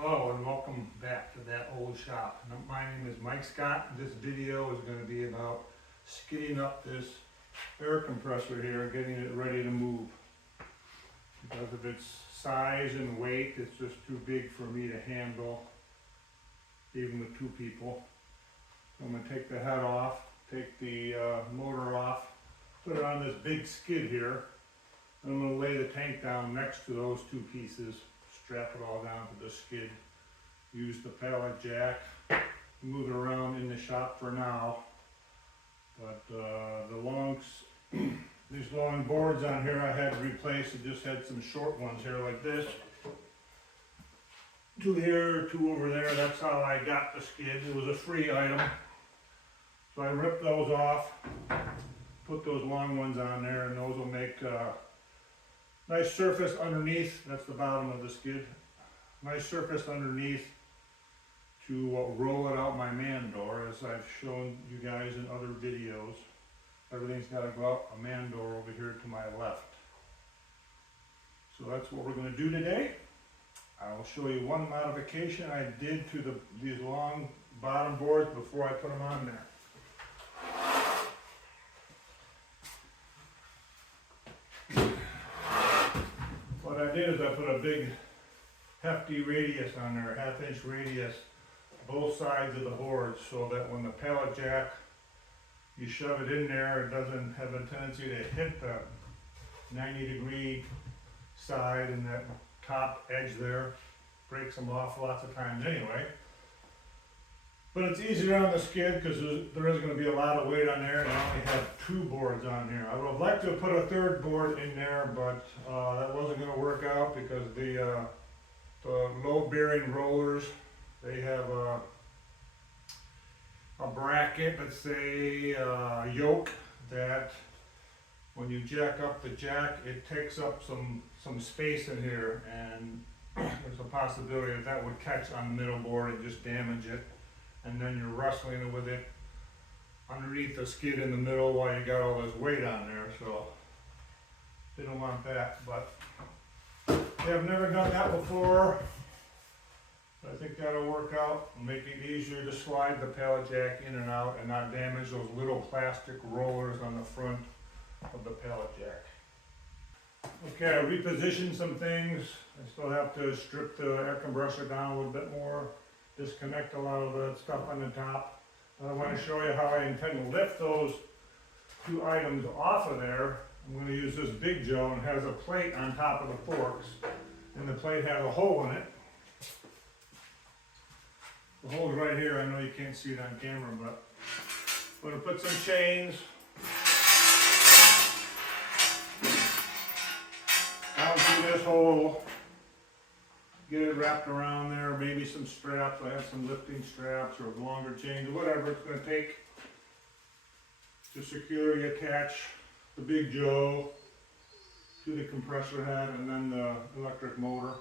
Hello and welcome back to That Old Shop. My name is Mike Scott. This video is going to be about skidding up this air compressor here, getting it ready to move. Because of its size and weight, it's just too big for me to handle, even with two people. I'm going to take the head off, take the motor off, put it on this big skid here. And I'm going to lay the tank down next to those two pieces. Strap it all down to the skid, use the pallet jack, move it around in the shop for now. But these long boards on here I had to replace. I just had some short ones here like this. Two here, two over there. That's how I got the skid. It was a free item. So I ripped those off, put those long ones on there, and those will make nice surface underneath. That's the bottom of the skid. Nice surface underneath to roll it out my man door, as I've shown you guys in other videos. Everything's got to go out a man door over here to my left. So that's what we're going to do today. I'll show you one modification I did to these long bottom boards before I put them on there. What I did is I put a big hefty radius on there, a 1/2 inch radius, both sides of the board, so that when the pallet jack, you shove it in there, it doesn't have a tendency to hit the 90-degree side and that top edge there. Breaks them off lots of times anyway. But it's easier on the skid because there is going to be a lot of weight on there, and I only have two boards on here. I would have liked to have put a third board in there, but that wasn't going to work out because the load-bearing rollers, they have a bracket, let's say a yoke, that when you jack up the jack, it takes up some space in here, and there's a possibility that that would catch on the middle board and just damage it. And then you're wrestling with it underneath the skid in the middle while you got all this weight on there, so didn't want that. But I've never done that before. I think that'll work out and make it easier to slide the pallet jack in and out and not damage those little plastic rollers on the front of the pallet jack. Okay, I repositioned some things. I still have to strip the air compressor down a little bit more, disconnect a lot of the stuff on the top. I want to show you how I intend to lift those two items off of there. I'm going to use this Big Joe, and it has a plate on top of the forks, and the plate has a hole in it. The hole's right here. I know you can't see it on camera, but I'm going to put some chains down through this hole. Get it wrapped around there, maybe some straps. I have some lifting straps or longer chains, whatever it's going to take to securely attach the Big Joe to the compressor head and then the electric motor,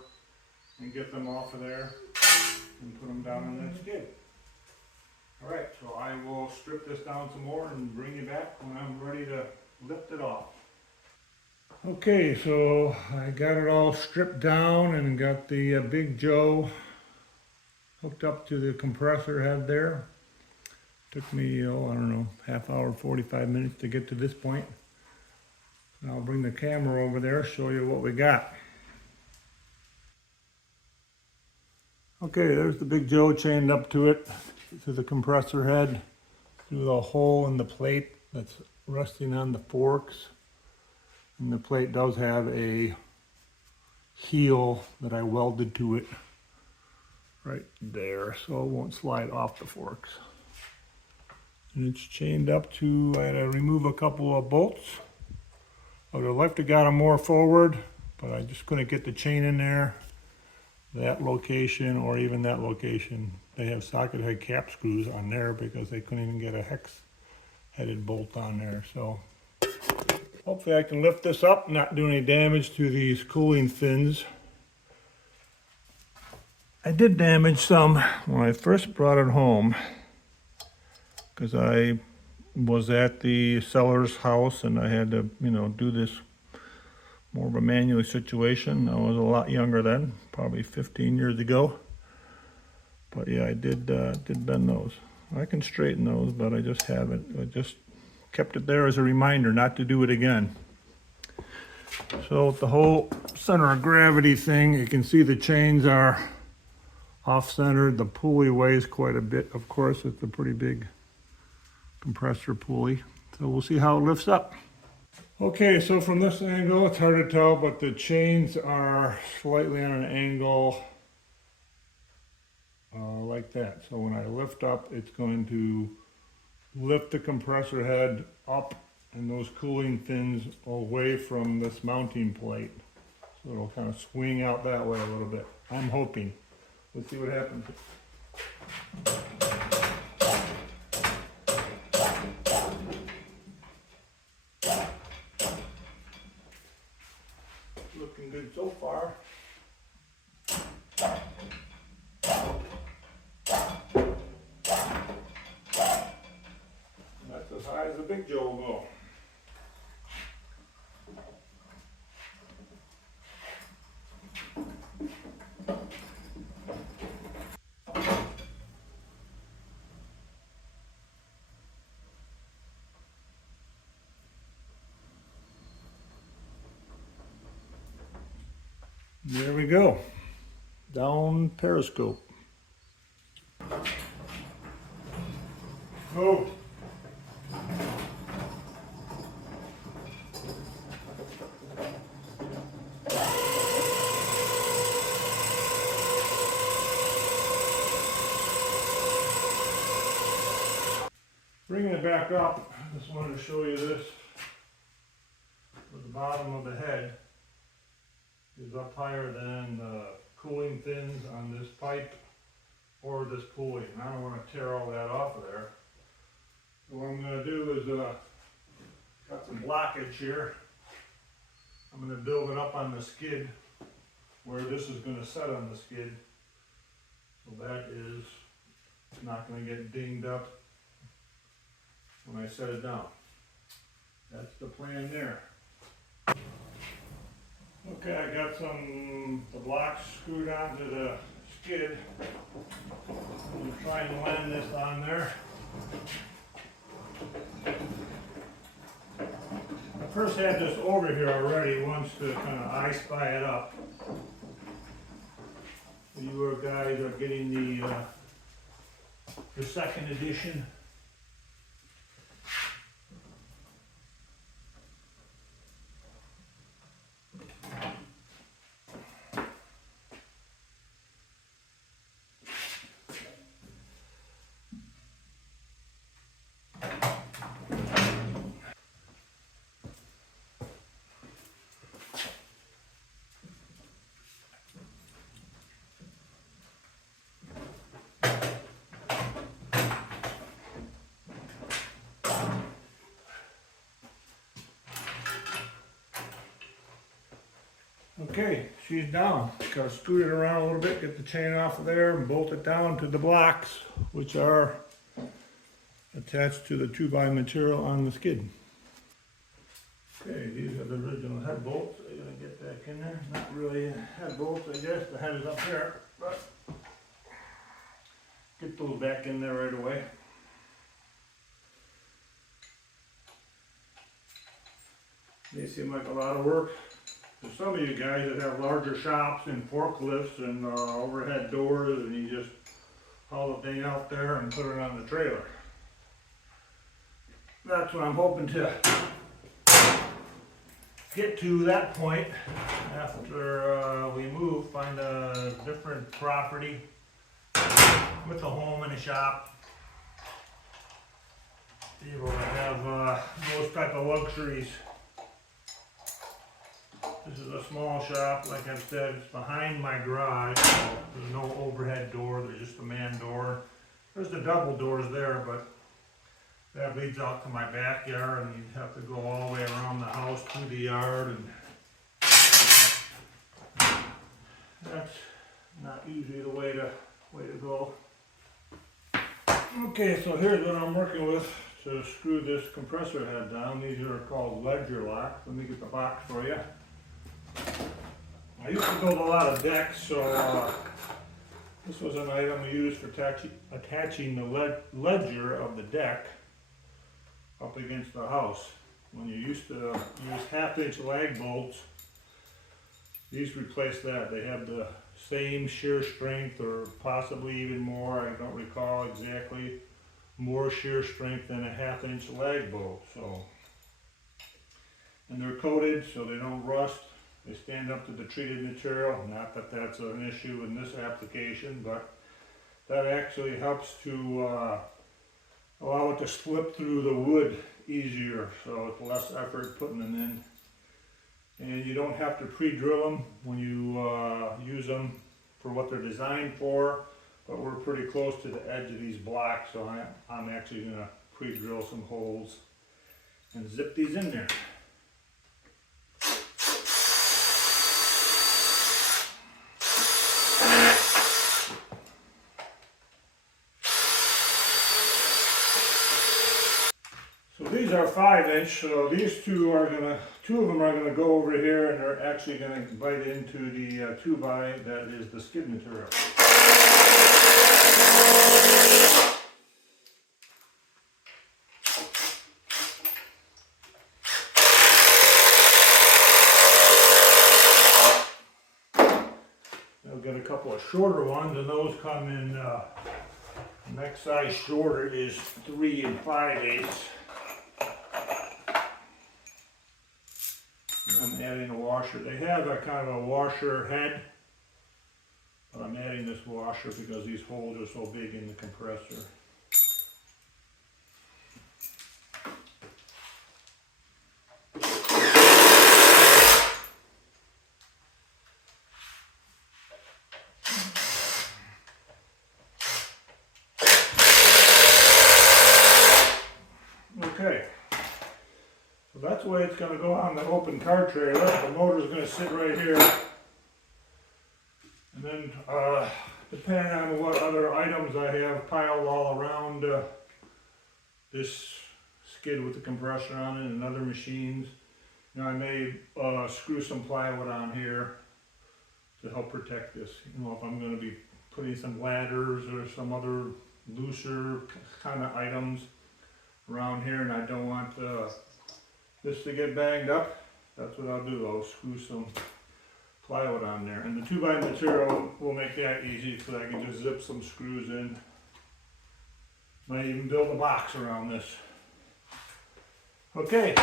and get them off of there and put them down on that skid. Alright, so I will strip this down some more and bring you back when I'm ready to lift it off. Okay, so I got it all stripped down and got the Big Joe hooked up to the compressor head there. Took me, I don't know, half hour, 45 minutes to get to this point. And I'll bring the camera over there, show you what we got. Okay, there's the Big Joe chained up to it, to the compressor head, through the hole in the plate that's resting on the forks. And the plate does have a heel that I welded to it right there, so it won't slide off the forks. And it's chained up to, I had to remove a couple of bolts. I would have liked to got them more forward, but I just couldn't get the chain in there. That location, or even that location, they have socket head cap screws on there because they couldn't even get a hex headed bolt on there. So hopefully I can lift this up, not do any damage to these cooling fins. I did damage some when I first brought it home because I was at the seller's house and I had to, do this more of a manual situation. I was a lot younger then, probably 15 years ago. But yeah, I did bend those. I can straighten those, but I just haven't. I just kept it there as a reminder not to do it again. So with the whole center of gravity thing, you can see the chains are off-centered. The pulley weighs quite a bit. Of course, it's a pretty big compressor pulley. So we'll see how it lifts up. Okay, so from this angle, it's hard to tell, but the chains are slightly on an angle like that. So when I lift up, it's going to lift the compressor head up and those cooling fins away from this mounting plate. So it'll kind of swing out that way a little bit. I'm hoping. Let's see what happens. Looking good so far. That's as high as the big Joe will go. There we go. Down periscope. Oh. Bringing it back up, I just wanted to show you this. The bottom of the head is up higher than the cooling fins on this pipe or this pulley. And I don't want to tear all that off of there. So what I'm going to do is, got some blockage here. I'm going to build it up on the skid where this is going to set on the skid. So that is not going to get dinged up when I set it down. That's the plan there. Okay, I got the blocks screwed onto the skid. I'm going to try and land this on there. I first had this over here already once to kind of I spy it up. You guys are getting the second edition. Okay, she's down. Gotta scoot it around a little bit, get the chain off of there and bolt it down to the blocks, which are attached to the 2x material on the skid. Okay, these are the original head bolts. I'm gonna get back in there. Not really head bolts, I guess. The head is up here, but get those back in there right away. They seem like a lot of work. For some of you guys that have larger shops and forklifts and overhead doors, and you just haul the thing out there and put it on the trailer. That's what I'm hoping to get to that point after we move, find a different property with a home and a shop. Be able to have those type of luxuries. This is a small shop, like I've said, it's behind my garage, so there's no overhead door, there's just a man door. There's the double doors there, but that leads out to my backyard, and you have to go all the way around the house to the yard, and that's not usually the way to go. Okay, so here's what I'm working with to screw this compressor head down. These are called ledger locks. Let me get the box for you. I used to build a lot of decks, so This was an item we used for attaching the ledger of the deck up against the house. When you used to use 1/2-inch lag bolts, these replace that. They have the same shear strength, or possibly even more, I don't recall exactly, more shear strength than a 1/2-inch lag bolt. So, and they're coated so they don't rust. They stand up to the treated material. Not that that's an issue in this application, but that actually helps to allow it to slip through the wood easier, so it's less effort putting them in. And you don't have to pre-drill them when you use them for what they're designed for, but we're pretty close to the edge of these blocks, so I'm actually going to pre-drill some holes and zip these in there. So these are 5-inch, so these two of them are gonna go over here, and they're actually gonna bite into the 2x that is the skid material. I've got a couple of shorter ones, and those come in, the next size shorter is 3 5/8. I'm adding a washer. They have a kind of a washer head, but I'm adding this washer because these holes are so big in the compressor. Okay. So that's the way it's going to go on the open car trailer. The motor is going to sit right here. And then, depending on what other items I have piled all around this skid with the compressor on it and other machines, you know, I may screw some plywood on here to help protect this. You know, if I'm going to be putting some ladders or some other looser kind of items around here, and I don't want this to get banged up, that's what I'll do. I'll screw some plywood on there, and the 2x material will make that easy because I can just zip some screws in. Might even build a box around this. Okay,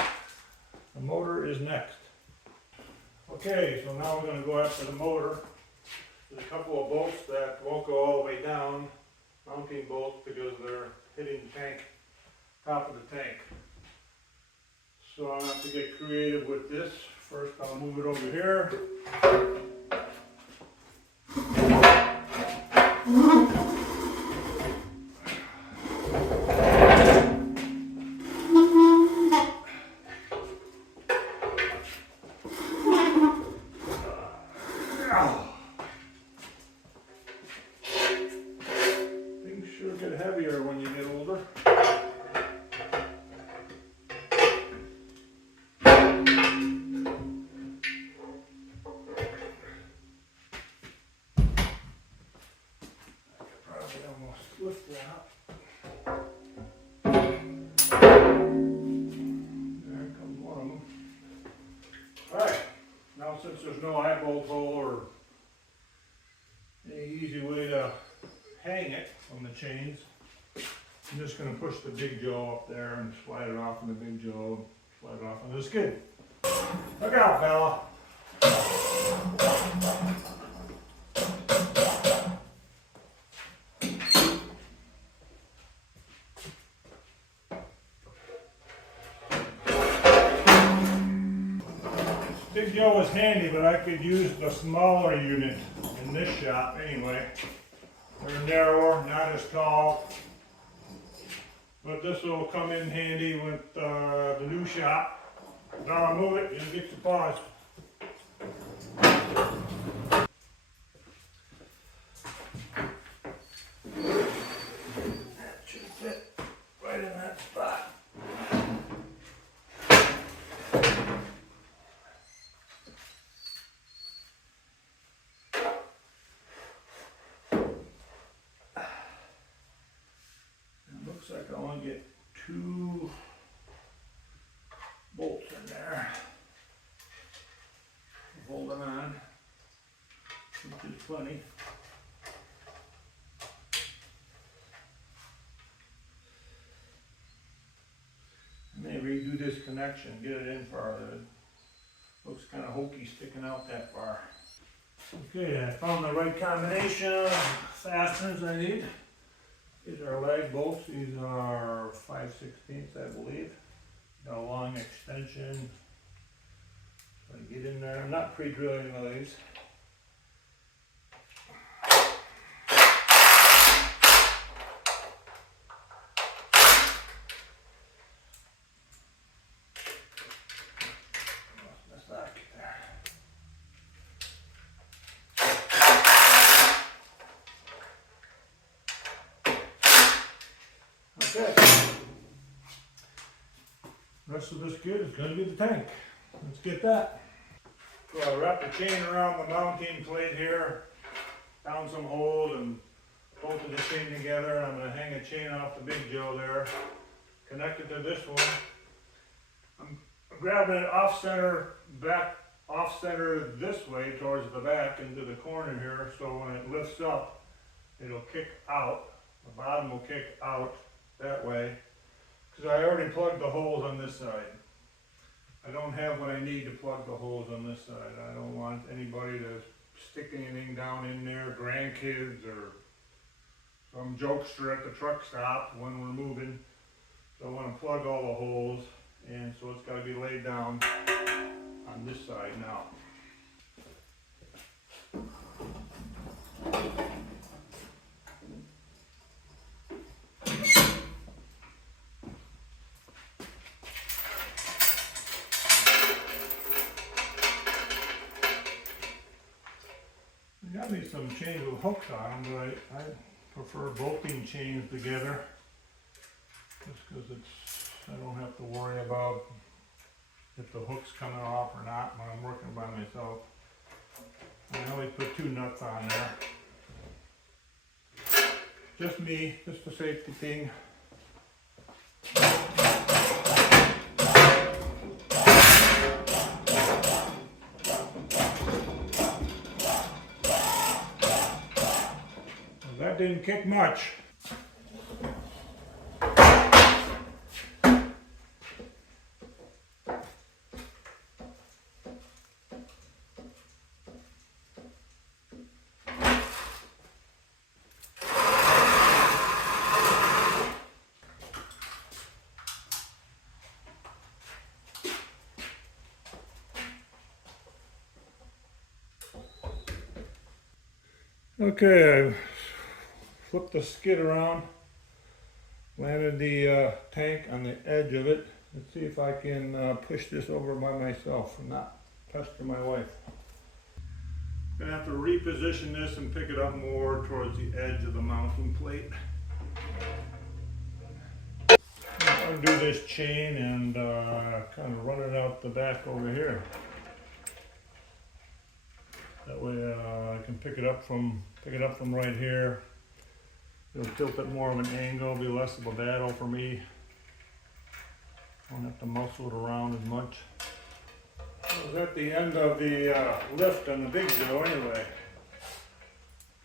the motor is next. Okay, so now we're going to go after the motor. There's a couple of bolts that won't go all the way down, mounting bolts, because they're hitting the tank, top of the tank. So I'll have to get creative with this. First I'll move it over here. Things sure get heavier when you get older. Lift that up. There comes one of them. Alright, now since there's no eye bolt hole or any easy way to hang it on the chains, I'm just going to push the big jaw up there and slide it off in the big jaw, slide it off on the skid. Look out, fella! Big jaw is handy, but I could use the smaller unit in this shop anyway. They're narrower, not as tall, but this will come in handy with the new shop. Now I move it, you'll get your pause. That should fit right in that spot. Looks like I only get 2 bolts in there. Hold them on, which is plenty. Maybe redo this connection, get it in farther. It looks kind of hokey sticking out that far. Okay, I found the right combination of fasteners I need. These are lag bolts. These are 5/16, I believe. Got a long extension. So I get in there. I'm not pre-drilling these. Okay. Rest of this kit is going to be the tank. Let's get that. So I wrap the chain around the mounting plate here, found some holes and bolted the chain together. I'm going to hang a chain off the big Joe there, connect it to this one. I'm grabbing it off center, back off center this way towards the back into the corner here, so when it lifts up, it'll kick out. The bottom will kick out that way, because I already plugged the holes on this side. I don't have what I need to plug the holes on this side. I don't want anybody to stick anything down in there, grandkids or some jokester at the truck stop when we're moving. So I want to plug all the holes, and so it's got to be laid down on this side now. Got me some chains with hooks on them, but I prefer bolting chains together just because I don't have to worry about if the hook's coming off or not when I'm working by myself. I always put 2 nuts on there. Just me, just a safety thing. That didn't kick much. Okay, I flipped the skid around, landed the tank on the edge of it. Let's see if I can push this over by myself and not pester my wife. Gonna have to reposition this and pick it up more towards the edge of the mounting plate. I'll do this chain and kind of run it out the back over here. That way I can pick it up from right here. It'll tilt it more of an angle, be less of a battle for me. Won't have to muscle it around as much. I was at the end of the lift on the big Joe anyway.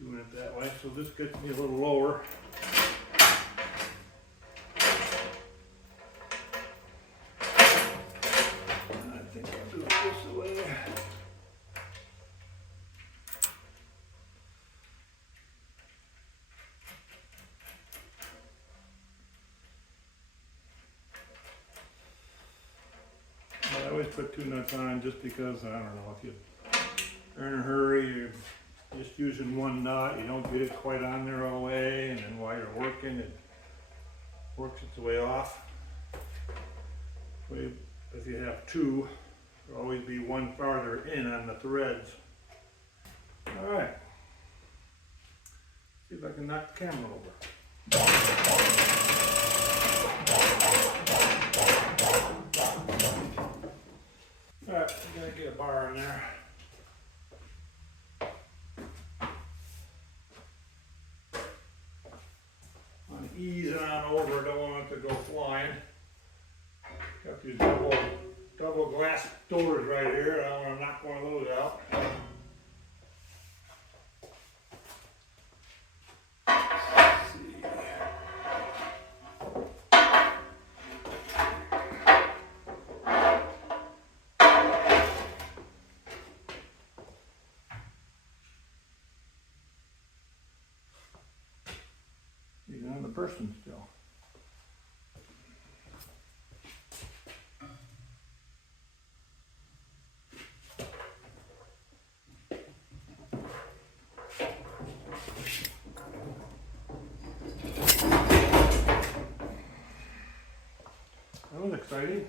Doing it that way, so this gets me a little lower. I think I'll do it this way. I always put 2 nuts on just because, I don't know, if you're in a hurry, you're just using 1 nut, you don't get it quite on there all the way, and then while you're working, it works its way off. If you have 2, there'll always be 1 farther in on the threads. Alright, see if I can knock the camera over. Alright, I'm gonna get a bar in there. Want to ease on over, don't Got these double glass doors right here. I want to knock one of those out. Let's see. He's another person still. That was exciting.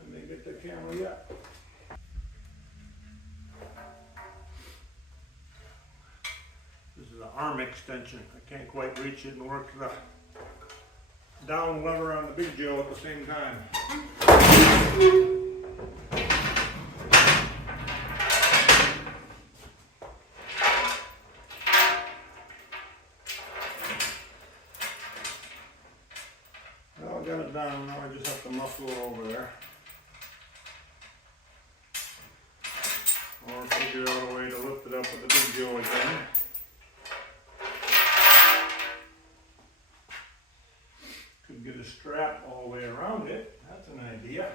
Let me get the camera yet. This is an arm extension. I can't quite reach it and work the down lever on the Big Joe at the same time. Well, I got it down. Now I just have to muscle it over there. Or figure out a way to lift it up with the Big Joe again. Could get a strap all the way around it. That's an idea.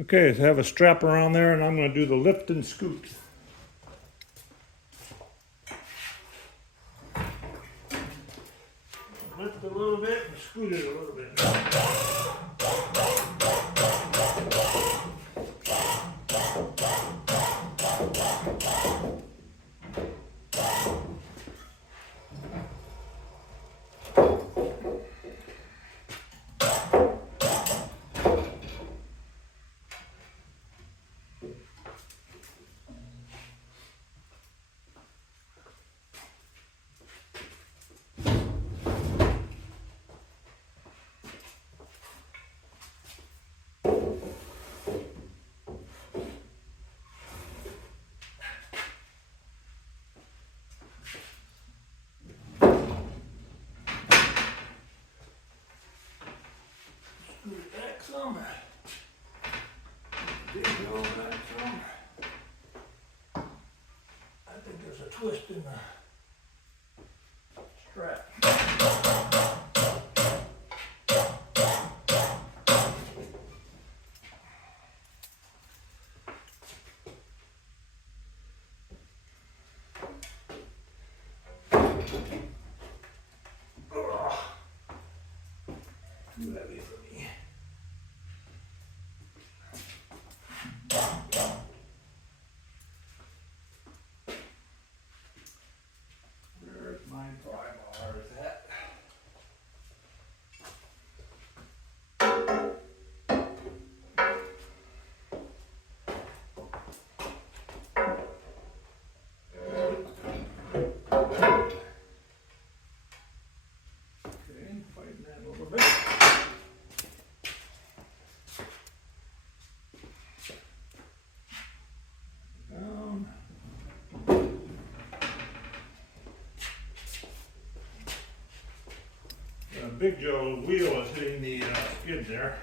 Okay, so I have a strap around there and I'm going to do the lift and scoot. Lift a little bit and scoot it a little bit. Back some. Big Joe back some. I think there's a twist in the strap. Ugh. Too heavy for me. Where's my pry bar at? Okay, fighting that a little bit. Down. Big Joe's wheel is hitting the skid there.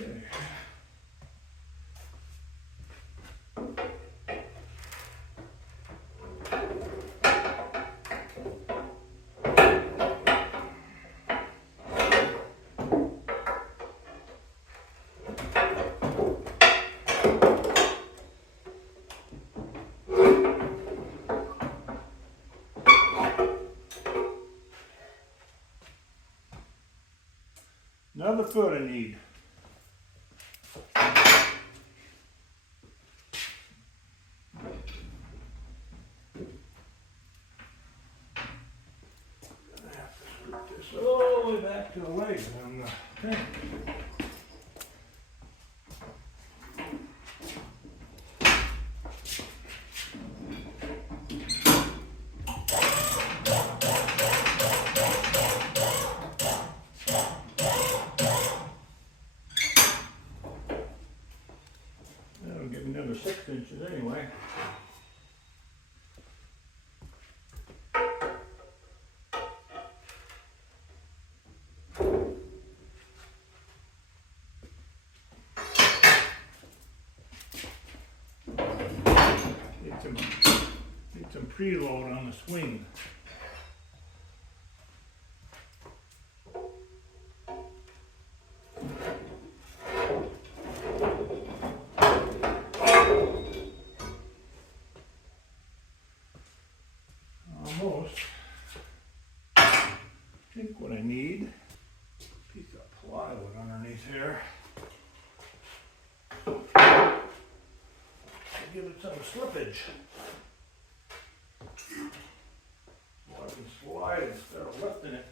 Okay. another foot I need. All the way back to the leg. Okay. That'll give me another 6 inches anyway. Need some preload on the swing. Almost. I think what I need, a piece of plywood underneath here. Give it some slippage. So I can slide instead of lifting it.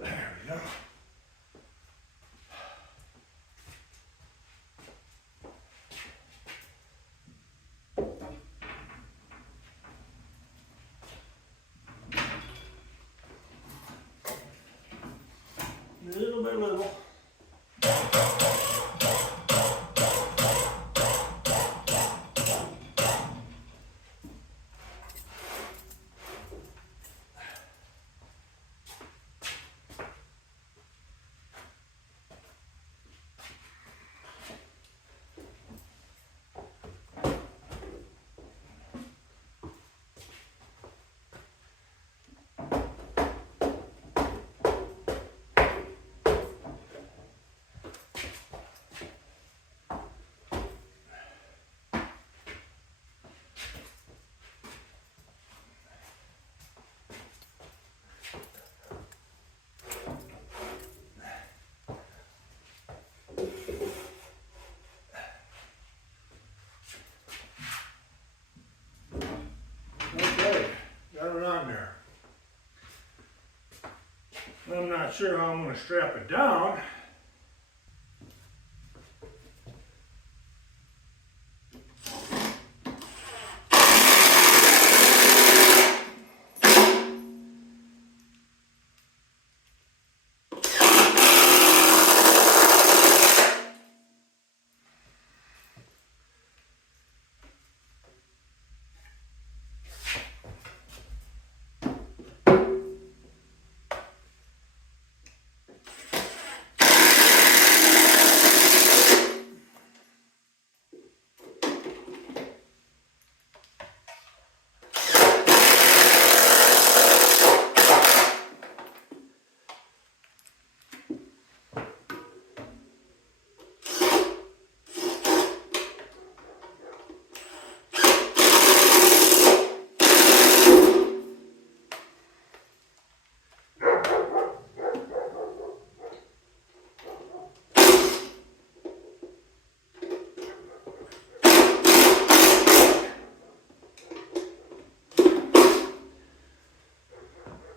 There we go. Little by little. Okay, got it on there. I'm not sure how I'm going to strap it down.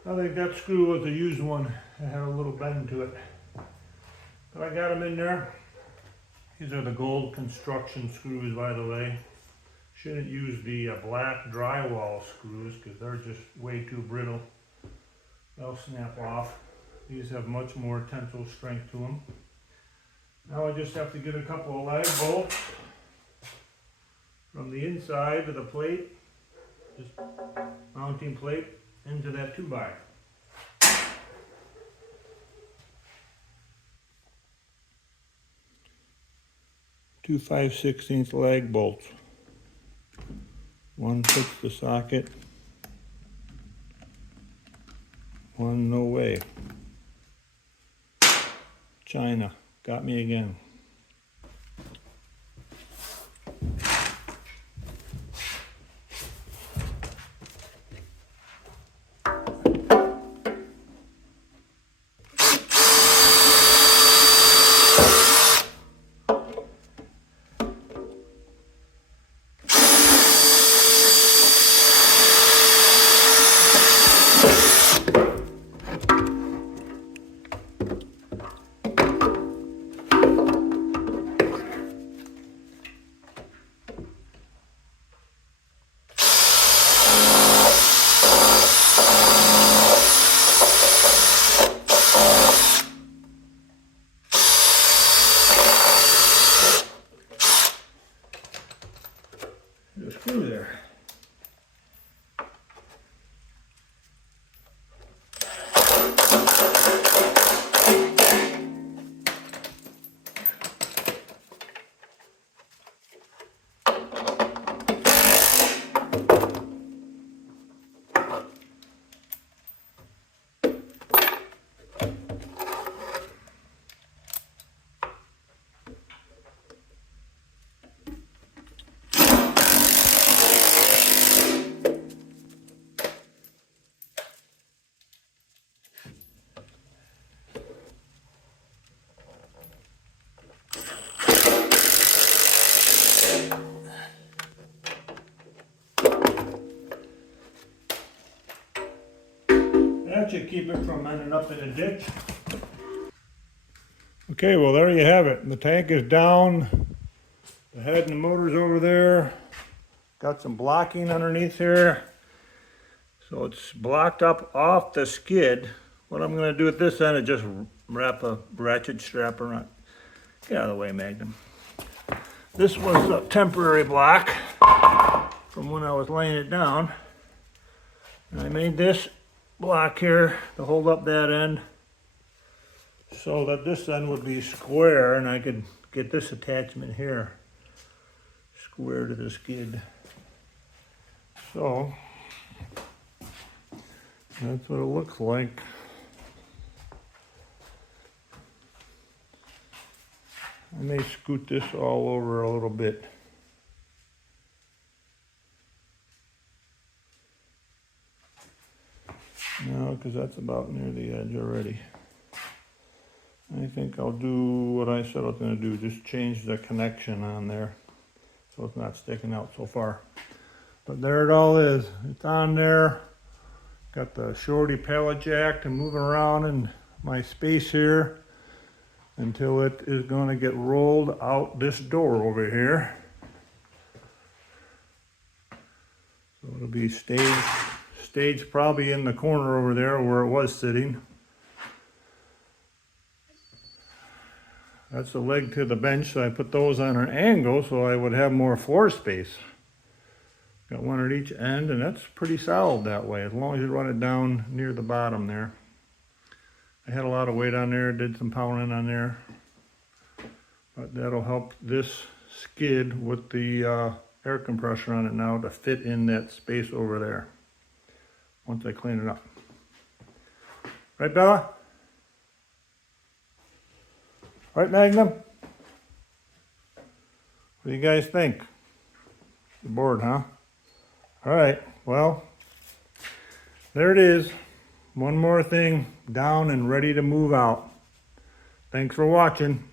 I think that screw was a used one. It had a little bend to it. But I got them in there. These are the gold construction screws, by the way. Shouldn't use the black drywall screws because they're just way too brittle. They'll snap off. These have much more tensile strength to them. Now I just have to get a couple of lag bolts from the inside of the plate, just mounting plate, into that 2x. 2 5/16 lag bolts. One fits the socket, one no way. China got me again. the screw there. That should keep it from ending up in a ditch. Okay, well there you have it. The tank is down. The head and the motor's over there. Got some blocking underneath here. So it's blocked up off the skid. What I'm going to do at this end is just wrap a ratchet strap around. Get out of the way, Magnum. This was a temporary block from when I was laying it down. And I made this block here to hold up that end so that this end would be square and I could get this attachment here square to the skid. So that's what it looks like. I may scoot this all over a little bit. No, because that's about near the edge already. I think I'll do what I said I was going to do, just change the connection on there so it's not sticking out so far. But there it all is. It's on there. Got the shorty pallet jack and moving around in my space here until it is going to get rolled out this door over here. So it'll be staged probably in the corner over there where it was sitting. That's the leg to the bench, so I put those on an angle so I would have more floor space. Got one at each end, and that's pretty solid that way, as long as you run it down near the bottom there. I had a lot of weight on there, did some pounding on there. But that'll help this skid with the air compressor on it now to fit in that space over there once I clean it up. Right, Bella? Right, Magnum? What do you guys think? You're bored, huh? All right, well, there it is. One more thing down and ready to move out. Thanks for watching.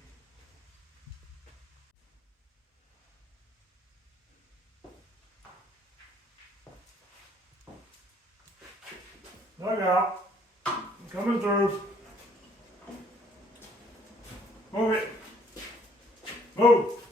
Look out. I'm coming through. Move it. Move.